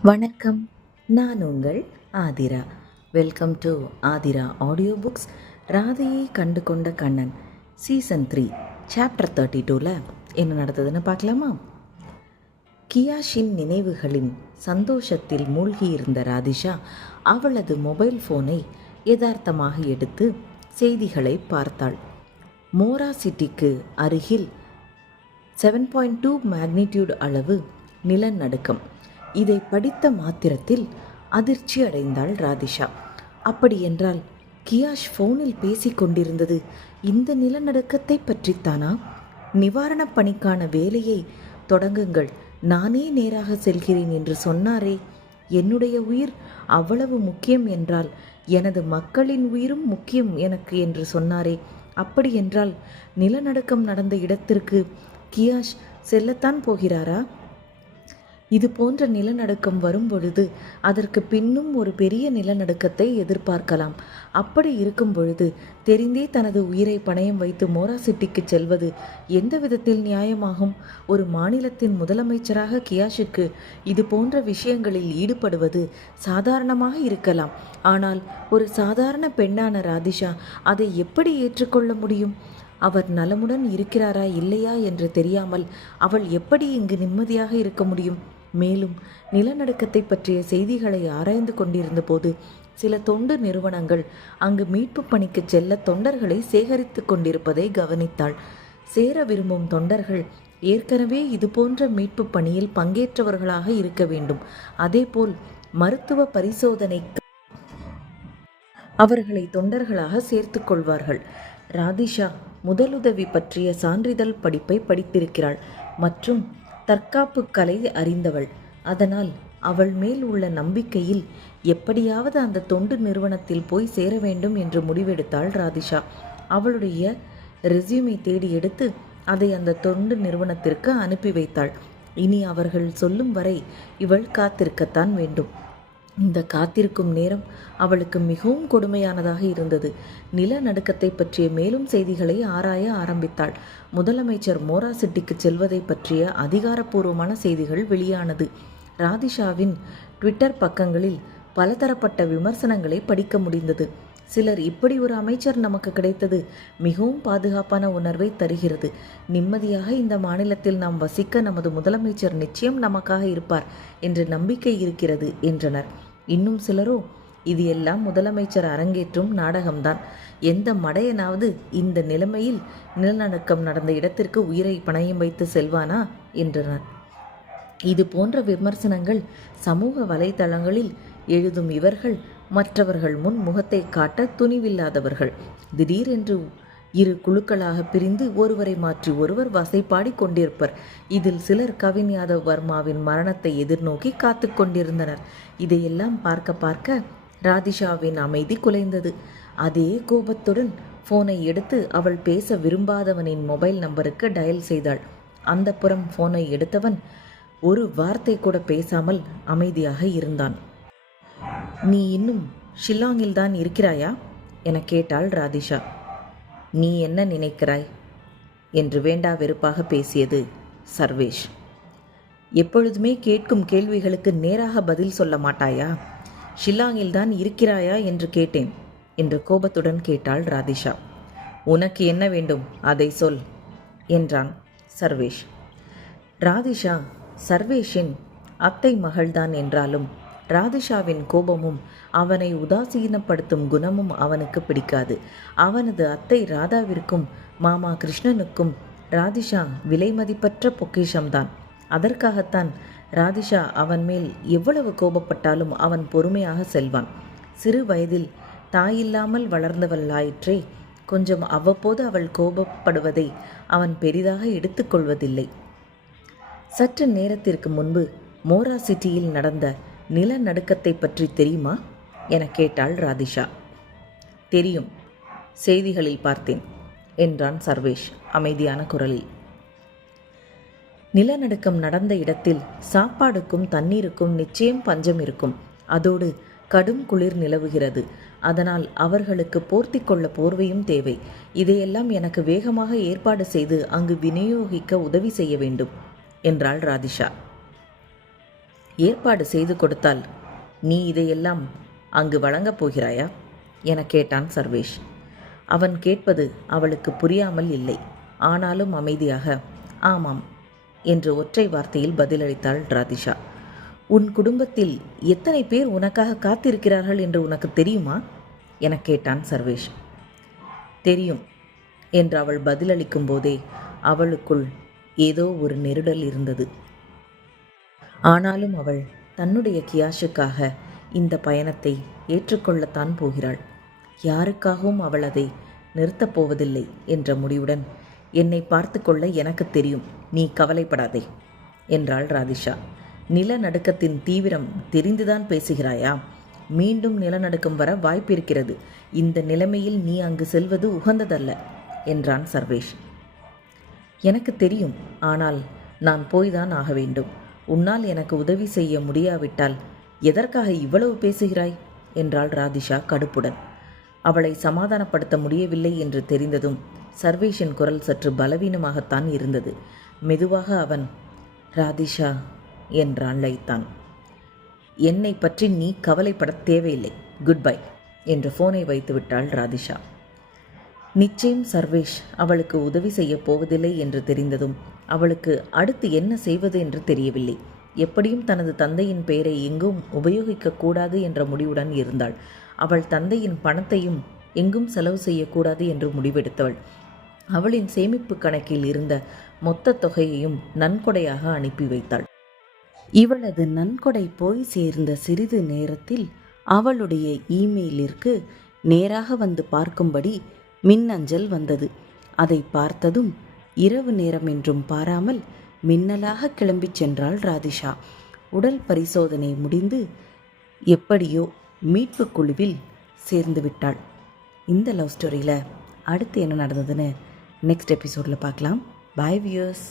வணக்கம். நான் உங்கள் Aadhira. Welcome to Aadhira audio books. ராதையை கண்டு கொண்ட கண்ணன் சீசன் 3 சாப்டர் 32ல் என்ன நடந்ததுன்னு பார்க்கலாமா? கியாஷின் நினைவுகளின் சந்தோஷத்தில் மூழ்கியிருந்த ராதிஷா அவளது மொபைல் ஃபோனை யதார்த்தமாக எடுத்து செய்திகளை பார்த்தாள். மோரா சிட்டிக்கு அருகில் 7.2 மேக்னிடியூட் அளவு நிலநடுக்கம். இதை படித்த மாத்திரத்தில் அதிர்ச்சி அடைந்தாள் ராதிஷா. அப்படியென்றால் கியாஷ் ஃபோனில் பேசிக் கொண்டிருந்தது இந்த நிலநடுக்கத்தை பற்றித்தானா? நிவாரணப் பணிக்கான வேலையை தொடங்குங்கள், நானே நேராக செல்கிறேன் என்று சொன்னாரே. என்னுடைய உயிர் அவ்வளவு முக்கியம் என்றால் எனது மக்களின் உயிரும் முக்கியம் எனக்கு என்று சொன்னாரே. அப்படியென்றால் நிலநடுக்கம் நடந்த இடத்திற்கு கியாஷ் செல்லத்தான் போகிறாரா? இது போன்ற நிலநடுக்கம் வரும்பொழுது அதற்கு பின்னும் ஒரு பெரிய நிலநடுக்கத்தை எதிர்பார்க்கலாம். அப்படி இருக்கும் பொழுது தெரிந்தே தனது உயிரை பணயம் வைத்து மோரா சிட்டிக்கு செல்வது எந்த விதத்தில் நியாயமாகும்? ஒரு மாநிலத்தின் முதலமைச்சராக கியாஷுக்கு இது போன்ற விஷயங்களில் ஈடுபடுவது சாதாரணமாக இருக்கலாம். ஆனால் ஒரு சாதாரண பெண்ணான ராதிஷா அதை எப்படி ஏற்றுக்கொள்ள முடியும்? அவர் நலமுடன் இருக்கிறாரா இல்லையா என்று தெரியாமல் அவள் எப்படி இங்கு நிம்மதியாக இருக்க முடியும்? மேலும் நிலநடுக்கத்தை பற்றிய செய்திகளை ஆராய்ந்து கொண்டிருந்த போது சில தொண்டு நிறுவனங்கள் அங்கு மீட்பு பணிக்கு செல்ல தொண்டர்களை சேகரித்து கொண்டிருப்பதை கவனித்தாள். சேர விரும்பும் தொண்டர்கள் ஏற்கனவே இதுபோன்ற மீட்பு பணியில் பங்கேற்றவர்களாக இருக்க வேண்டும். அதேபோல் மருத்துவ பரிசோதனைக்கு அவர்களை தொண்டர்களாக சேர்த்து கொள்வார்கள். ராதிஷா முதலுதவி பற்றிய சான்றிதழ் படிப்பை படித்திருக்கிறாள் மற்றும் தற்காப்பு கலை அறிந்தவள். அதனால் அவள் மேல் உள்ள நம்பிக்கையில் எப்படியாவது அந்த தொண்டு நிறுவனத்தில் போய் சேர வேண்டும் என்று முடிவெடுத்தாள் ராதிஷா. அவளுடைய ரெஸ்யூமை தேடி எடுத்து அதை அந்த தொண்டு நிறுவனத்திற்கு அனுப்பி வைத்தாள். இனி அவர்கள் சொல்லும் வரை இவள் காத்திருக்கத்தான் வேண்டும். இந்த காத்திருக்கும் நேரம் அவளுக்கு மிகவும் கொடுமையானதாக இருந்தது. நிலநடுக்கத்தை பற்றிய மேலும் செய்திகளை ஆராய ஆரம்பித்தாள். முதலமைச்சர் மோரா சிட்டிக்கு செல்வதை பற்றிய அதிகாரப்பூர்வமான செய்திகள் வெளியானது. ராதிஷாவின் ட்விட்டர் பக்கங்களில் பலதரப்பட்ட விமர்சனங்களை படிக்க முடிந்தது. சிலர், இப்படி ஒரு அமைச்சர் நமக்கு கிடைத்தது மிகவும் பாதுகாப்பான உணர்வை தருகிறது. நிம்மதியாக இந்த மாநிலத்தில் நாம் வசிக்க நமது முதலமைச்சர் நிச்சயம் நமக்காக இருப்பார் என்ற நம்பிக்கை இருக்கிறது என்றனர். இன்னும் சிலரோ, இது எல்லாம் முதலமைச்சர் அரங்கேற்றும் நாடகம்தான். எந்த மடையனாவது இந்த நிலைமையில் நிலநடுக்கம் நடந்த இடத்திற்கு உயிரை பணயம் வைத்து செல்வானா என்றனர். இது போன்ற விமர்சனங்கள் சமூக வலைதளங்களில் எழுதும் இவர்கள் மற்றவர்கள் முன் முகத்தை காட்ட துணிவில்லாதவர்கள். திடீரென்று இரு குழுக்களாக பிரிந்து ஒருவரை மாற்றி ஒருவர் வசைப்பாடி கொண்டிருப்பர். இதில் சிலர் கவின் யாதவ் வர்மாவின் மரணத்தை எதிர்நோக்கி காத்து கொண்டிருந்தனர். இதையெல்லாம் பார்க்க பார்க்க ராதிஷாவின் அமைதி குலைந்தது. அதே கோபத்துடன் ஃபோனை எடுத்து அவள் பேச விரும்பாதவனின் மொபைல் நம்பருக்கு டயல் செய்தாள். அந்த புறம் ஃபோனை எடுத்தவன் ஒரு வார்த்தை கூட பேசாமல் அமைதியாக இருந்தான். நீ இன்னும் ஷில்லாங்கில்தான் இருக்கிறாயா என கேட்டாள் ராதிஷா. நீ என்ன நினைக்கிறாய் என்று வேண்டா வெறுப்பாக பேசியது சர்வேஷ். எப்பொழுதுமே கேட்கும் கேள்விகளுக்கு நேராக பதில் சொல்ல மாட்டாயா? ஷில்லாங்கில்தான் இருக்கிறாயா என்று கேட்டேன் என்று கோபத்துடன் கேட்டாள் ராதிஷா. உனக்கு என்ன வேண்டும் அதை சொல் என்றான் சர்வேஷ். ராதிஷா சர்வேஷின் அத்தை மகள்தான் என்றாலும் ராதிஷாவின் கோபமும் அவனை உதாசீனப்படுத்தும் குணமும் அவனுக்கு பிடிக்காது. அவனது அத்தை ராதாவிற்கும் மாமா கிருஷ்ணனுக்கும் ராதிஷா விலை மதிப்பற்ற பொக்கிஷம்தான். அதற்காகத்தான் ராதிஷா அவன் மேல் எவ்வளவு கோபப்பட்டாலும் அவன் பொறுமையாக செல்வான். சிறு வயதில் தாயில்லாமல் வளர்ந்தவளாயிற்றே, கொஞ்சம் அவ்வப்போது அவள் கோபப்படுவதை அவன் பெரிதாக எடுத்துக்கொள்வதில்லை. சற்று நேரத்திற்கு முன்பு மோரா சிட்டியில் நடந்த நிலநடுக்கத்தை பற்றி தெரியுமா என கேட்டாள் ராதிஷா. தெரியும், செய்திகளில் பார்த்தேன் என்றான் சர்வேஷ் அமைதியான குரலில். நிலநடுக்கம் நடந்த இடத்தில் சாப்பாடுக்கும் தண்ணீருக்கும் நிச்சயம் பஞ்சம் இருக்கும். அதோடு கடும் குளிர் நிலவுகிறது. அதனால் அவர்களுக்கு போர்த்தி கொள்ள போர்வையும் தேவை. இதையெல்லாம் எனக்கு வேகமாக ஏற்பாடு செய்து அங்கு விநியோகிக்க உதவி செய்ய வேண்டும் என்றாள் ராதிஷா. ஏற்பாடு செய்து கொடுத்தால் நீ இதையெல்லாம் அங்கு வழங்கப் போகிறாயா என கேட்டான் சர்வேஷ். அவன் கேட்பது அவளுக்கு புரியாமல் இல்லை. ஆனாலும் அமைதியாக ஆமாம் என்று ஒற்றை வார்த்தையில் பதிலளித்தாள் ராதிஷா. உன் குடும்பத்தில் எத்தனை பேர் உனக்காக காத்திருக்கிறார்கள் என்று உனக்கு தெரியுமா என கேட்டான் சர்வேஷ். தெரியும் என்று அவள் பதிலளிக்கும் போதே அவளுக்குள் ஏதோ ஒரு நெருடல் இருந்தது. ஆனாலும் அவள் தன்னுடைய கியாஷுக்காக இந்த பயணத்தை ஏற்றுக்கொள்ளத்தான் போகிறாள். யாருக்காகவும் அவள் அதை நிறுத்தப் போவதில்லை என்ற முடிவுடன், என்னை பார்த்து கொள்ள எனக்கு தெரியும், நீ கவலைப்படாதே என்றாள் ராதிஷா. நிலநடுக்கத்தின் தீவிரம் தெரிந்துதான் பேசுகிறாயா? மீண்டும் நிலநடுக்கம் வர வாய்ப்பிருக்கிறது. இந்த நிலைமையில் நீ அங்கு செல்வது உகந்ததல்ல என்றான் சர்வேஷ். எனக்கு தெரியும், ஆனால் நான் போய்தான் ஆக வேண்டும். உன்னால் எனக்கு உதவி செய்ய முடியாவிட்டால் எதற்காக இவ்வளவு பேசுகிறாய் என்றாள் ராதிஷா கடுப்புடன். அவளை சமாதானப்படுத்த முடியவில்லை என்று தெரிந்ததும் சர்வேஷின் குரல் சற்று பலவீனமாகத்தான் இருந்தது. மெதுவாக அவன் ராதிஷா என்றான் லைத்தான். என்னை பற்றி நீ கவலைப்பட தேவையில்லை, குட் பை என்று ஃபோனை வைத்து விட்டாள் ராதிஷா. நிச்சயம் சர்வேஷ் அவளுக்கு உதவி செய்யப் போவதில்லை என்று தெரிந்ததும் அவளுக்கு அடுத்து என்ன செய்வது என்று தெரியவில்லை. எப்படியும் தனது தந்தையின் பெயரை எங்கும் உபயோகிக்கக்கூடாது என்ற முடிவுடன் இருந்தாள். அவள் தந்தையின் பணத்தையும் எங்கும் செலவு செய்யக்கூடாது என்று முடிவெடுத்தவள். அவளின் சேமிப்பு கணக்கில் இருந்த மொத்த தொகையையும் நன்கொடையாக அனுப்பி வைத்தாள். இவளது நன்கொடை போய் சேர்ந்த சிறிது நேரத்தில் அவளுடைய இமெயிலிற்கு நேராக வந்து பார்க்கும்படி மின்னஞ்சல் வந்தது. அதை பார்த்ததும் இரவு நேரம் என்றும் பாராமல் மின்னலாக கிளம்பிச் சென்றாள் ராதிஷா. உடல் பரிசோதனை முடிந்து எப்படியோ மீட்பு குழுவில் சேர்ந்து விட்டாள். இந்த லவ் ஸ்டோரியில் அடுத்து என்ன நடந்ததுன்னு நெக்ஸ்ட் எபிசோடில் பார்க்கலாம். பாய் வியூயர்ஸ்.